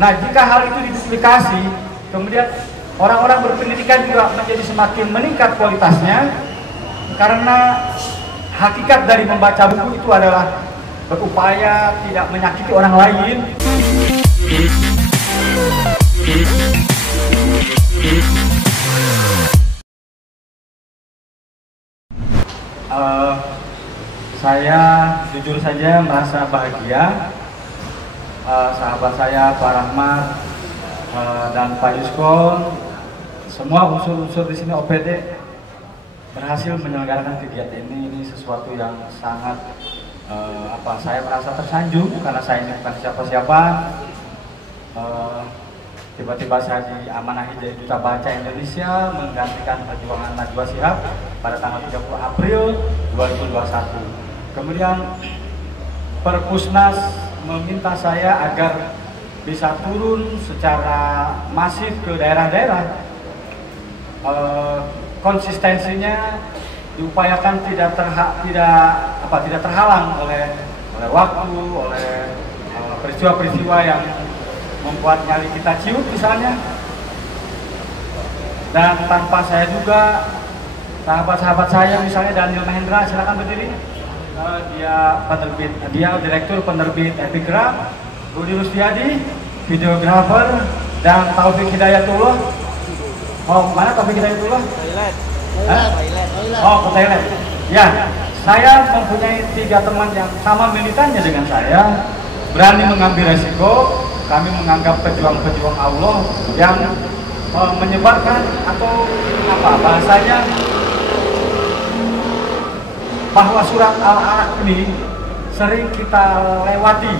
Nah, jika hal itu diduplikasi, kemudian orang-orang berpendidikan juga menjadi semakin meningkat kualitasnya, karena hakikat dari membaca buku itu adalah berupaya tidak menyakiti orang lain. Saya jujur saja merasa bahagia. Sahabat saya Pak Rahmat dan Pak Yuskon, semua unsur-unsur di sini OPD berhasil menyelenggarakan kegiatan ini. Ini sesuatu yang sangat saya merasa tersanjung karena saya ini bukan siapa-siapa. Tiba-tiba saya diamanahi jadi Duta Baca Indonesia menggantikan perjuangan Najwa Shihab pada tanggal 30 April 2021. Kemudian Perpusnas meminta saya agar bisa turun secara masif ke daerah-daerah. Konsistensinya diupayakan tidak terhalang oleh waktu, oleh peristiwa-peristiwa yang membuat nyali kita ciut misalnya. Dan tanpa saya juga, sahabat-sahabat saya misalnya Daniel Mahendra, silakan berdiri. Dia direktur penerbit Epigram, Rudi Rustiadi, videografer, dan Taufik Hidayatullah. Oh, mana Taufik Hidayatullah? Toilet. Oh, ke toilet. Ya, saya mempunyai 3 teman yang sama militannya dengan saya, berani mengambil resiko. Kami menganggap pejuang-pejuang Allah yang menyebarkan atau bahasanya, bahwa surat Al-Alaq ini sering kita lewati,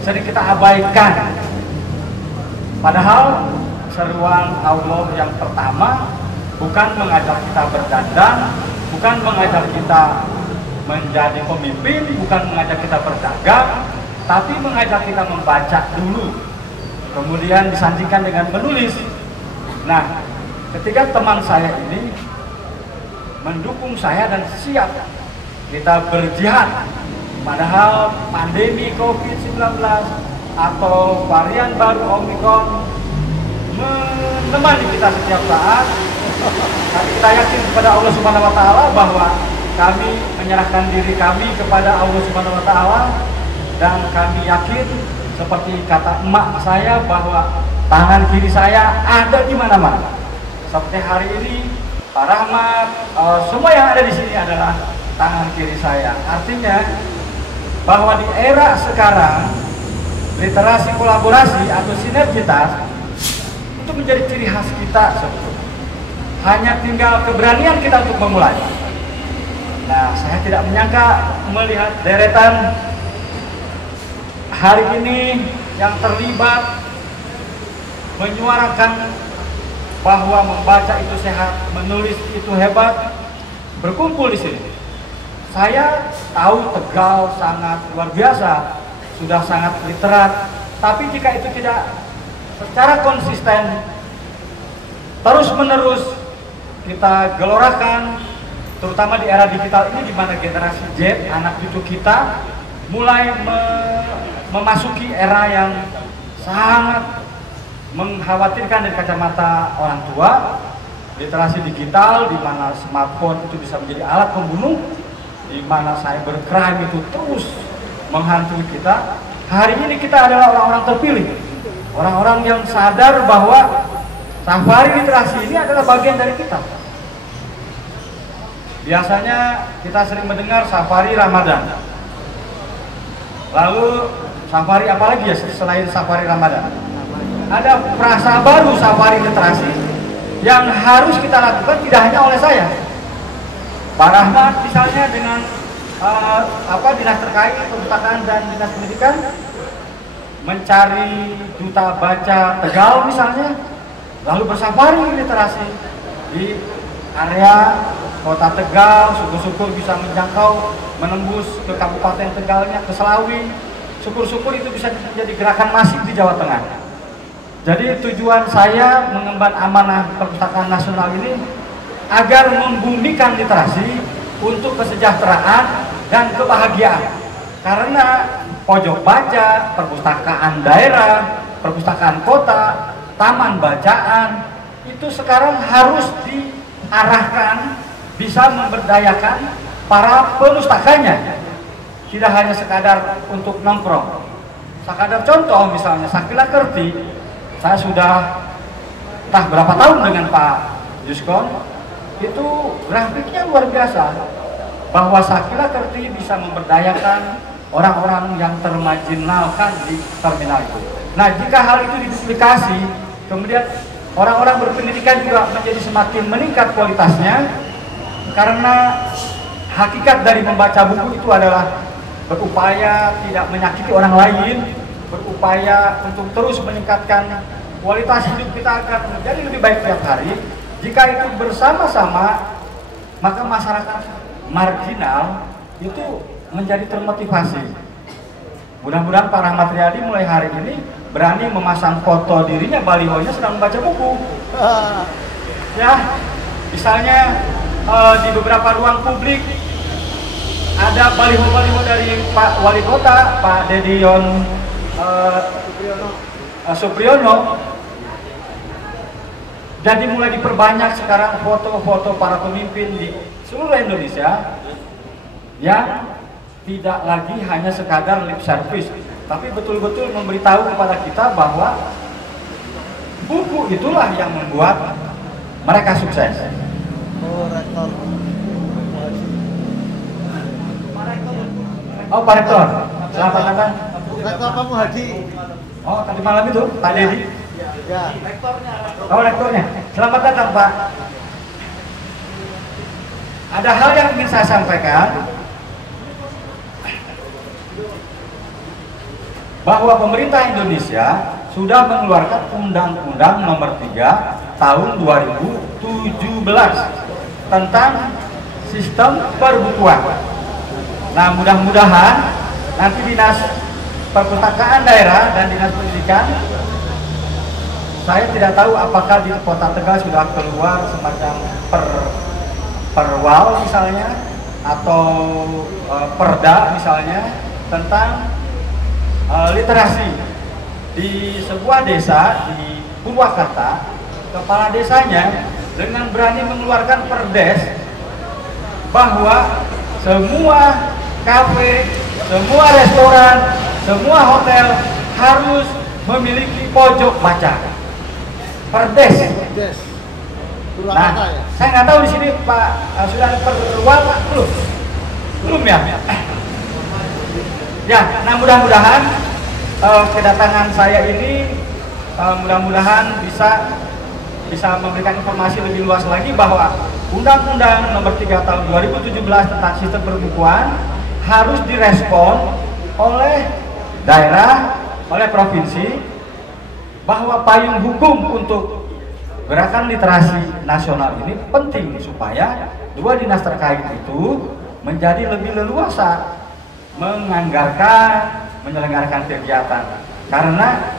sering kita abaikan. Padahal seruan Allah yang pertama bukan mengajak kita berdandan, bukan mengajak kita menjadi pemimpin, bukan mengajak kita berdagang, tapi mengajak kita membaca dulu, kemudian disandingkan dengan menulis. Nah, ketika teman saya ini mendukung saya dan siap kita berjihad, padahal pandemi COVID-19 atau varian baru Omicron menemani kita setiap saat, tapi kita yakin kepada Allah Subhanahu wa Ta'ala bahwa kami menyerahkan diri kami kepada Allah Subhanahu wa Ta'ala, dan kami yakin seperti kata emak saya bahwa tangan kiri saya ada di mana-mana. Seperti hari ini Pak Rahmat, semua yang ada di sini adalah tangan kiri saya. Artinya bahwa di era sekarang literasi kolaborasi atau sinergitas itu menjadi ciri khas kita sebetulnya. Hanya tinggal keberanian kita untuk memulai. Nah, saya tidak menyangka melihat deretan hari ini yang terlibat menyuarakan bahwa membaca itu sehat, menulis itu hebat, berkumpul di sini. Saya tahu Tegal sangat luar biasa, sudah sangat literat, tapi jika itu tidak secara konsisten, terus-menerus kita gelorakan, terutama di era digital ini, di mana generasi Z, anak cucu kita, mulai memasuki era yang sangat mengkhawatirkan dari kacamata orang tua. Literasi digital, di mana smartphone itu bisa menjadi alat pembunuh, di mana cybercrime itu terus menghantui kita. Hari ini kita adalah orang-orang terpilih, orang-orang yang sadar bahwa safari literasi ini adalah bagian dari kita. Biasanya kita sering mendengar safari Ramadan, lalu safari apa lagi ya selain safari Ramadan? Ada frasa baru safari literasi yang harus kita lakukan, tidak hanya oleh saya, Pak Rahmat misalnya dengan dinas terkait perpustakaan dan dinas pendidikan, mencari duta baca Tegal misalnya, lalu bersafari literasi di area kota Tegal. Syukur-syukur bisa menjangkau, menembus ke Kabupaten Tegalnya, ke Selawi. Syukur-syukur itu bisa menjadi gerakan masif di Jawa Tengah. Jadi tujuan saya mengemban amanah perpustakaan nasional ini agar membumikan literasi untuk kesejahteraan dan kebahagiaan. Karena pojok baca, perpustakaan daerah, perpustakaan kota, taman bacaan, itu sekarang harus diarahkan bisa memberdayakan para pemustakanya. Tidak hanya sekadar untuk nongkrong. Sekadar contoh misalnya Sakila Kerti, saya sudah entah berapa tahun dengan Pak Yuskon, itu grafiknya luar biasa bahwa Sakila Kerti bisa memberdayakan orang-orang yang termarginalkan di terminal itu. Nah, jika hal itu diduplikasi, kemudian orang-orang berpendidikan juga menjadi semakin meningkat kualitasnya, karena hakikat dari membaca buku itu adalah berupaya tidak menyakiti orang lain, berupaya untuk terus meningkatkan kualitas hidup kita agar menjadi lebih baik tiap hari. Jika itu bersama-sama, maka masyarakat marginal itu menjadi termotivasi. Mudah-mudahan Pak Rahmat Riyadi mulai hari ini berani memasang foto dirinya, balihonya sedang membaca buku. Ya, misalnya di beberapa ruang publik ada baliho-baliho dari Pak Wali Kota, Pak Dedion Supriyono. Jadi mulai diperbanyak sekarang foto-foto para pemimpin di seluruh Indonesia yang tidak lagi hanya sekadar lip service, tapi betul-betul memberitahu kepada kita bahwa buku itulah yang membuat mereka sukses. Oh, Pak Rektor, selamat datang. Rektor Pak Muhadi. Oh, tadi malam itu Pak Dedi. Ya. Oh, rektornya. Selamat datang, Pak. Ada hal yang ingin saya sampaikan, bahwa pemerintah Indonesia sudah mengeluarkan Undang-Undang Nomor 3 Tahun 2017 tentang sistem perbukuan. Nah, mudah-mudahan nanti Dinas Perpustakaan Daerah dan Dinas Pendidikan, saya tidak tahu apakah di Kota Tegal sudah keluar semacam perwal misalnya, atau perda misalnya, tentang literasi. Di sebuah desa di Purwakarta, kepala desanya dengan berani mengeluarkan perdes bahwa semua kafe, semua restoran, semua hotel harus memiliki pojok baca. Perdes. Nah, saya nggak tahu di sini Pak sudah perwal belum ya? Ya, nah mudah-mudahan kedatangan saya ini mudah-mudahan bisa memberikan informasi lebih luas lagi bahwa Undang-Undang Nomor 3 Tahun 2017 tentang sistem perbukuan harus direspon oleh daerah, oleh provinsi, bahwa payung hukum untuk gerakan literasi nasional ini penting supaya dua dinas terkait itu menjadi lebih leluasa menganggarkan, menyelenggarakan kegiatan. Karena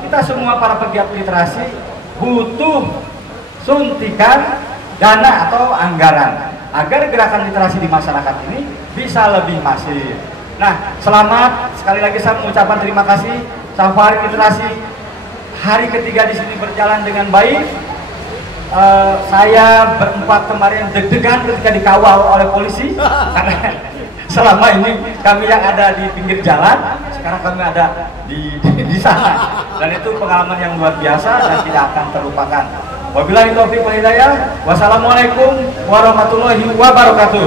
kita semua para pegiat literasi butuh suntikan dana atau anggaran agar gerakan literasi di masyarakat ini bisa lebih masif. Nah, selamat sekali lagi saya mengucapkan terima kasih. Safari literasi hari ketiga di sini berjalan dengan baik. Saya berempat kemarin deg-degan ketika dikawal oleh polisi karena selama ini kami yang ada di pinggir jalan, sekarang kami ada di sana, dan itu pengalaman yang luar biasa dan tidak akan terlupakan. Wabillahi taufiq wal hidayah. Wassalamualaikum warahmatullahi wabarakatuh.